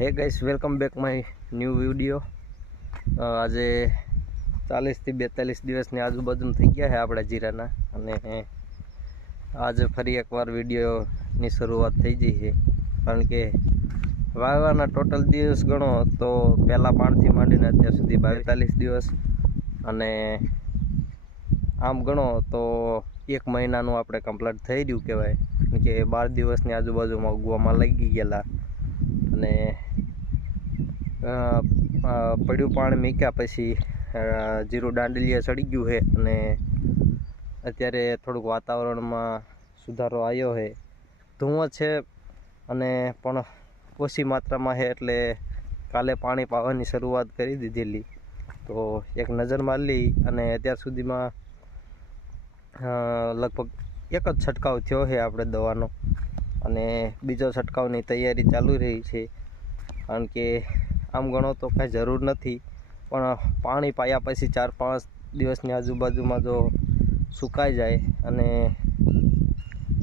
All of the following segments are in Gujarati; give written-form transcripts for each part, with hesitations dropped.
હે guys, welcome back my new video. આજે 40 થી 42 દિવસની આજુબાજુ થઈ ગયા છે આપણા જીરાના, અને આજે ફરી એકવાર વિડીયોની શરૂઆત થઈ ગઈ છે। કારણ કે વાવવાના ટોટલ દિવસ ગણો તો પહેલાં 5 થી માંડીને અત્યાર સુધી 42 દિવસ, અને આમ ગણો તો 1 મહિનાનું આપણે કમ્પ્લીટ થઈ રહ્યું કહેવાય। કે 12 દિવસની આજુબાજુમાં ઉગવામાં લાગી ગયેલા, અને પડ્યું પાણી મૂક્યા પછી જીરું દાંડલીએ ચડી ગયું છે, અને અત્યારે થોડુંક વાતાવરણમાં સુધારો આવ્યો છે। ધુમ્મસ છે અને પણ ઓછી માત્રામાં છે, એટલે કાલે પાણી પાવાની શરૂઆત કરી દીધેલી। તો એક નજર મારી લઈ, અને અત્યાર સુધીમાં લગભગ એક જ છંટકાવ થયો છે આપણે દવાનો, અને બીજો છંટકાવની તૈયારી ચાલુ રહી છે। કારણ કે આમ ગણો તો કાંઈ જરૂર નથી, પણ પાણી પાયા પછી 4-5 દિવસની આજુબાજુમાં જો સુકાઈ જાય અને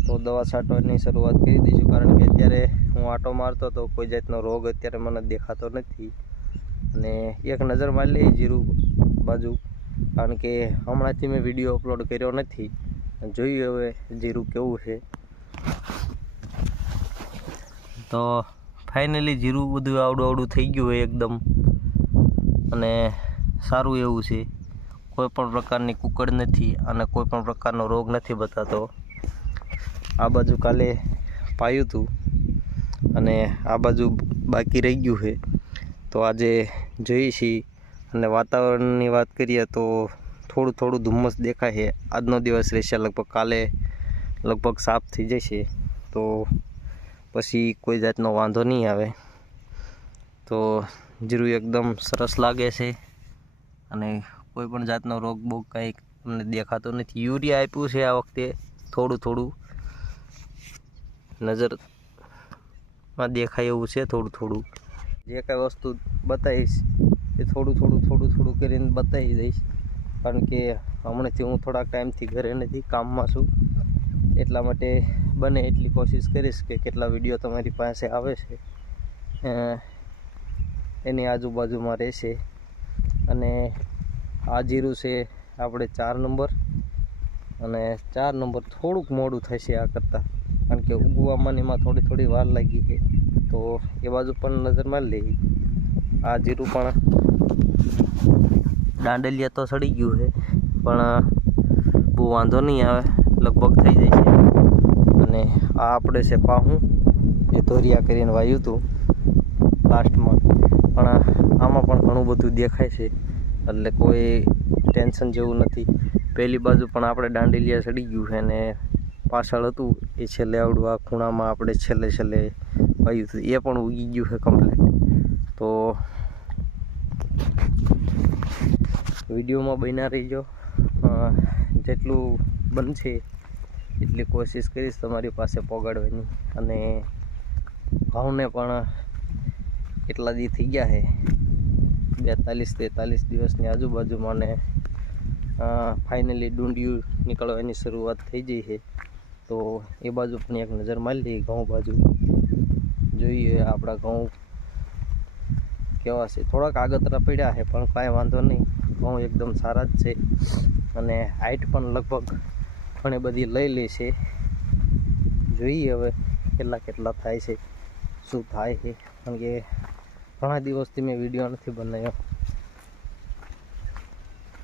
તો દવા છાંટવાની શરૂઆત કરી દઈશું। કારણ કે અત્યારે હું આંટો મારતો તો કોઈ જાતનો રોગ અત્યારે મને દેખાતો નથી, અને એક નજર મારી લઈ જીરું બાજુ, કારણ કે હમણાંથી મેં વિડીયો અપલોડ કર્યો નથી। જોઈએ હવે જીરું કેવું છે। તો ફાઇનલી જીરું બધું આવડું થઈ ગયું હોય એકદમ, અને સારું એવું છે। કોઈ પણ પ્રકારની કુકડ નથી અને કોઈ પણ પ્રકારનો રોગ નથી બતાતો। આ બાજુ કાલે પાયું હતું, અને આ બાજુ બાકી રહી ગયું છે। તો આજે જોઈએ છીએ, અને વાતાવરણની વાત કરીએ તો થોડું ધુમ્મસ દેખાય છે। આજનો દિવસ રહેશે, લગભગ કાલે લગભગ સાફ થઈ જશે, તો પછી કોઈ જાતનો વાંધો નહીં આવે। તો જીરું એકદમ સરસ લાગે છે, અને કોઈ પણ જાતનો રોગ બોગ કાંઈ તમને દેખાતો નથી। યુરિયા આપ્યું છે આ વખતે થોડું નજરમાં દેખાય એવું છે, થોડું જે કાંઈ વસ્તુ બતાવીશ એ થોડું કરીને બતાવી દઈશ। કારણ કે હમણાંથી હું થોડાક ટાઈમથી ઘરે નથી, કામમાં છું, એટલા માટે બને એટલી કોશિશ કરીશ કે કેટલા વિડીયો તમારી પાસે આવે છે એની આજુબાજુમાં રહેશે। અને આ જીરું છે આપણે 4 નંબર, અને 4 નંબર થોડુંક મોડું થશે આ કરતાં, કારણ કે ઉગવામાં એમાં થોડી વાર લાગી છે। તો એ બાજુ પણ નજર મારી લઈ। આ જીરું પણ દાંડલિયા તો સડી ગયું છે, પણ બહુ વાંધો નહીં આવે, લગભગ થઈ જાય છે। અને આ આપણે છે પાહું, એ ધોરિયા કરીને વાવ્યું હતું લાસ્ટમાં, પણ આમાં પણ ઘણું બધું દેખાય છે, એટલે કોઈ ટેન્શન જેવું નથી। પહેલી બાજુ પણ આપણે દાંડલિયા ચડી ગયું છે, અને પાછળ હતું એ છેલ્લે આવડું આ ખૂણામાં આપણે છેલ્લે વાવ્યું હતું, એ પણ ઉગી ગયું છે કમ્પ્લીટ। તો વિડીયોમાં બન્યા રહીજો, જેટલું બનશે એટલી કોશિશ કરીશ તમારી પાસે પહોંચાડવાની। અને ઘઉંને પણ એટલા દી થઈ ગયા છે 42-43 દિવસની આજુબાજુમાં, ને ફાઇનલી ડુંડિયું નીકળવાની શરૂઆત થઈ ગઈ છે। તો એ બાજુ પણ એક નજર મારી લઈએ, ઘઉં બાજુ જોઈએ આપણા ઘઉં કેવા છે। થોડાક આગતરા પડ્યા છે, પણ કાંઈ વાંધો નહીં, ઘઉં એકદમ સારા જ છે, અને હાઈટ પણ લગભગ ઘણી બધી લઈ લેશે। જોઈએ હવે કેટલા થાય છે, શું થાય છે, કારણ કે ઘણા દિવસથી મેં વિડીયો નથી બનાવ્યો,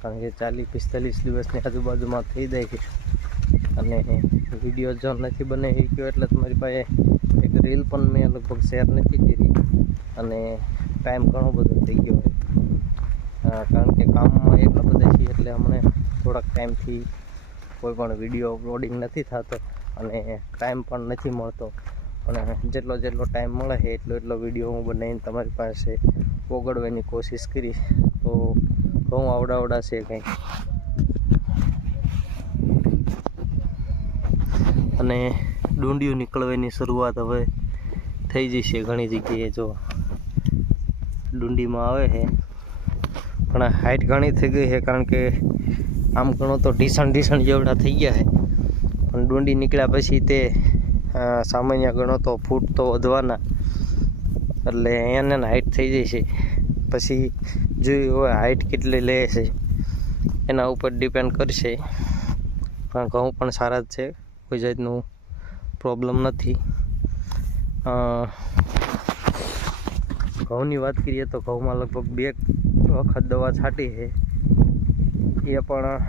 કારણ કે 40-45 દિવસની આજુબાજુમાં થઈ જાય છે, અને વિડીયો જો નથી બનાવી ગયો એટલે તમારી પાસે એક રીલ પણ મેં લગભગ શેર નથી કરી, અને ટાઈમ ઘણો બધો થઈ ગયો છે। કારણ કે કામમાં એટલા બધા છીએ, એટલે અમને થોડાક ટાઈમથી કોઈ પણ વિડીયો અપલોડિંગ નથી થતો, અને ટાઈમ પણ નથી મળતો। પણ જેટલો ટાઈમ મળે છે એટલો વિડીયો હું બનાવીને તમારી પાસે પહોંચાડવાની કોશિશ કરીશ। તો ઘઉં આવડા છે કંઈ, અને ડુંડિયું નીકળવાની શરૂઆત હવે થઈ જશે ઘણી જગ્યાએ। જો ડુંડીમાં આવે છે, પણ હાઈટ ઘણી થઈ ગઈ છે, કારણ કે આમ ગણો તો ઢીસણ જેવડા થઈ ગયા છે, પણ ડુંડી નીકળ્યા પછી તે સામાન્ય ગણો તો ફૂટ તો વધવાના, એટલે એને હાઈટ થઈ જાય છે. પછી જોયું હવે હાઈટ કેટલી લે છે એના ઉપર ડિપેન્ડ કરશે. પણ ઘઉં પણ સારા જ છે, કોઈ જાતનું પ્રોબ્લેમ નથી. ઘઉંની વાત કરીએ તો ઘઉંમાં લગભગ 2 વખત દવા છાંટી છે. એ પણ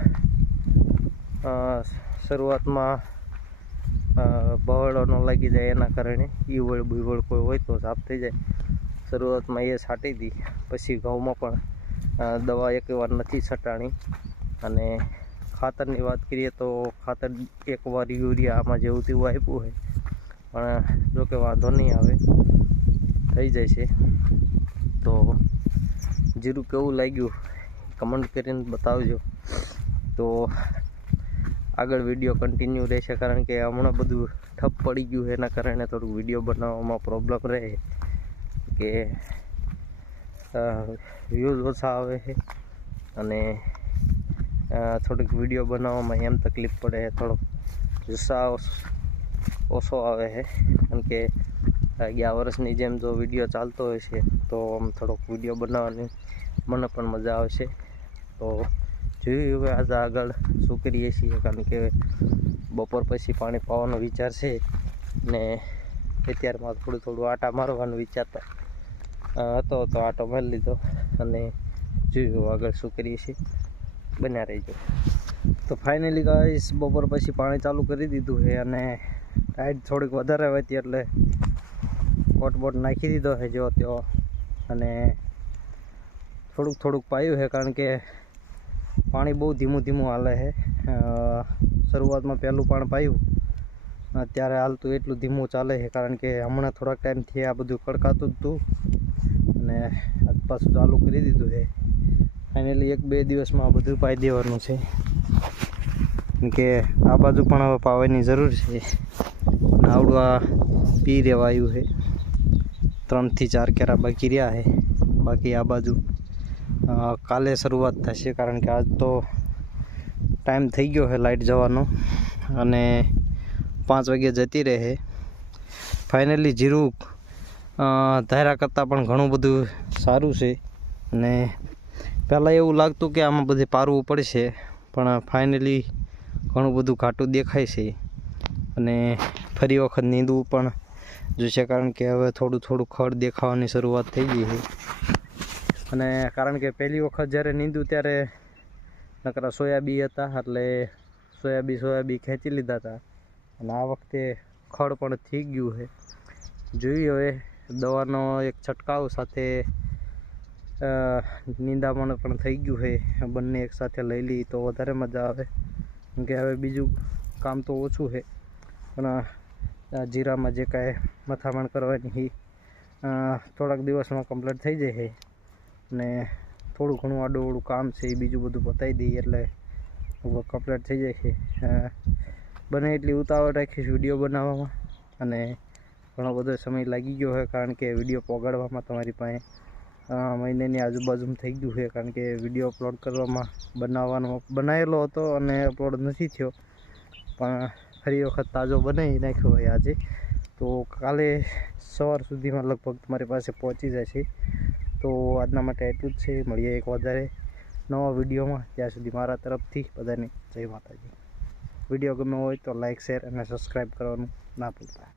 શરૂઆતમાં બવળો ન લાગી જાય એના કારણે ઈવળ બીવળ કોઈ હોય તો સાફ થઈ જાય. શરૂઆતમાં એ છાંટી હતી. પછી ઘઉંમાં પણ દવા એકવાર નથી છટાણી. અને ખાતરની વાત કરીએ તો ખાતર એકવાર યુરિયા આમાં જેવું તેવું આપ્યું હોય, પણ જોકે વાંધો નહીં આવે, થઈ જાય છે. તો જીરું કેવું લાગ્યું કમેન્ટ કરીને બતાવજો. તો આગળ વિડીયો કન્ટિન્યુ રહેશે, કારણ કે હમણાં બધું ઠપ પડી ગયું એના કારણે થોડુંક વિડીયો બનાવવામાં પ્રોબ્લેમ રહે, કે વ્યૂઝ ઓછા આવે છે અને થોડીક વિડીયો બનાવવામાં એમ તકલીફ પડે, થોડોક જુસ્સા ઓછો આવે છે. કારણ કે 11 વર્ષની જેમ જો વિડીયો ચાલતો હોય છે તો આમ થોડોક વિડીયો બનાવવાની મને પણ મજા આવશે. તો જોયું હવે આજે આગળ શું કરીએ છીએ, કારણ કે બપોર પછી પાણી પાવાનો વિચાર છે ને અત્યારમાં થોડું આટા મારવાનું વિચારતા હતો તો આટો મારી લીધો. અને જોયું આગળ શું કરીએ છીએ, બન્યા રહીજો. તો ફાઇનલી ગાઈસ બપોર પછી પાણી ચાલુ કરી દીધું છે અને ટાઈટ થોડીક વધારે હતી એટલે કોટ નાખી દીધો છે જો ત્યો. અને થોડુંક પાયું છે, કારણ કે પાણી બહુ ધીમું હાલે છે. શરૂઆતમાં પહેલું પાણી પાયું ત્યારે હાલતું એટલું ધીમું ચાલે છે, કારણ કે હમણાં થોડાક ટાઈમથી આ બધું કડકાતું જ હતું અને આજ પાછું ચાલુ કરી દીધું છે. ફાઇનલી 1-2 દિવસમાં આ બધું પાઈ દેવાનું છે, કે આ બાજુ પણ હવે પાવાની જરૂર છે. આવડું આ પી રેવાયું છે, 3 થી 4 કેરા બાકી રહ્યા છે. બાકી આ બાજુ કાલે શરૂઆત થશે, કારણ કે આજ તો ટાઈમ થઈ ગયો છે લાઇટ જવાનો અને 5 વાગે જતી રહે. ફાઇનલી જીરું ધાર્યા કરતાં પણ ઘણું બધું સારું છે. અને પહેલાં એવું લાગતું કે આમાં બધે પારવું પડશે, પણ ફાઇનલી ઘણું બધું ઘાટું દેખાય છે. અને ફરી વખત નીંદવું પણ જોઈશે, કારણ કે હવે થોડું ખડ દેખાવાની શરૂઆત થઈ ગઈ છે. અને કારણ કે પહેલી વખત જ્યારે નીંદું ત્યારે નકરા સોયાબી હતા, એટલે સોયાબી ખેંચી લીધા હતા. અને આ વખતે ખડ પણ થઈ ગયું છે. જોઈએ હવે દવાનો એક છંટકાવ સાથે નીંદામણ પણ થઈ ગયું છે. બંને એક સાથે લઈ લઈએ તો વધારે મજા આવે, કેમ કે હવે બીજું કામ તો ઓછું છે, પણ જીરામાં જે કાંઈ મથામણ કરવાની થોડાક દિવસમાં કમ્પ્લીટ થઈ જાય. અને થોડું ઘણું આડું કામ છે એ બીજું બધું બતાવી દઈએ એટલે કમ્પ્લીટ થઈ જાય છે. બને એટલી ઉતાવળ રાખીશ વિડીયો બનાવવામાં, અને ઘણો બધો સમય લાગી ગયો છે, કારણ કે વિડીયો પોગાડવામાં તમારી પાસે મહિનાની આજુબાજુમાં થઈ ગયું છે. કારણ કે વિડીયો અપલોડ કરવામાં બનાવેલો હતો અને અપલોડ નથી થયો, પણ ફરી વખત તાજો બનાવી નાખ્યો હોય આજે. તો કાલે સવાર સુધીમાં લગભગ તમારી પાસે પહોંચી જશે. તો આજના માટે એટલું જ છે. મળીએ એક વધારે નવા વિડીયોમાં. ત્યાં સુધી મારા તરફથી બધાને જય માતાજી. વિડીયો ગમ્યો હોય તો લાઇક, શેર અને સબસ્ક્રાઈબ કરવાનું ના ભૂલતા.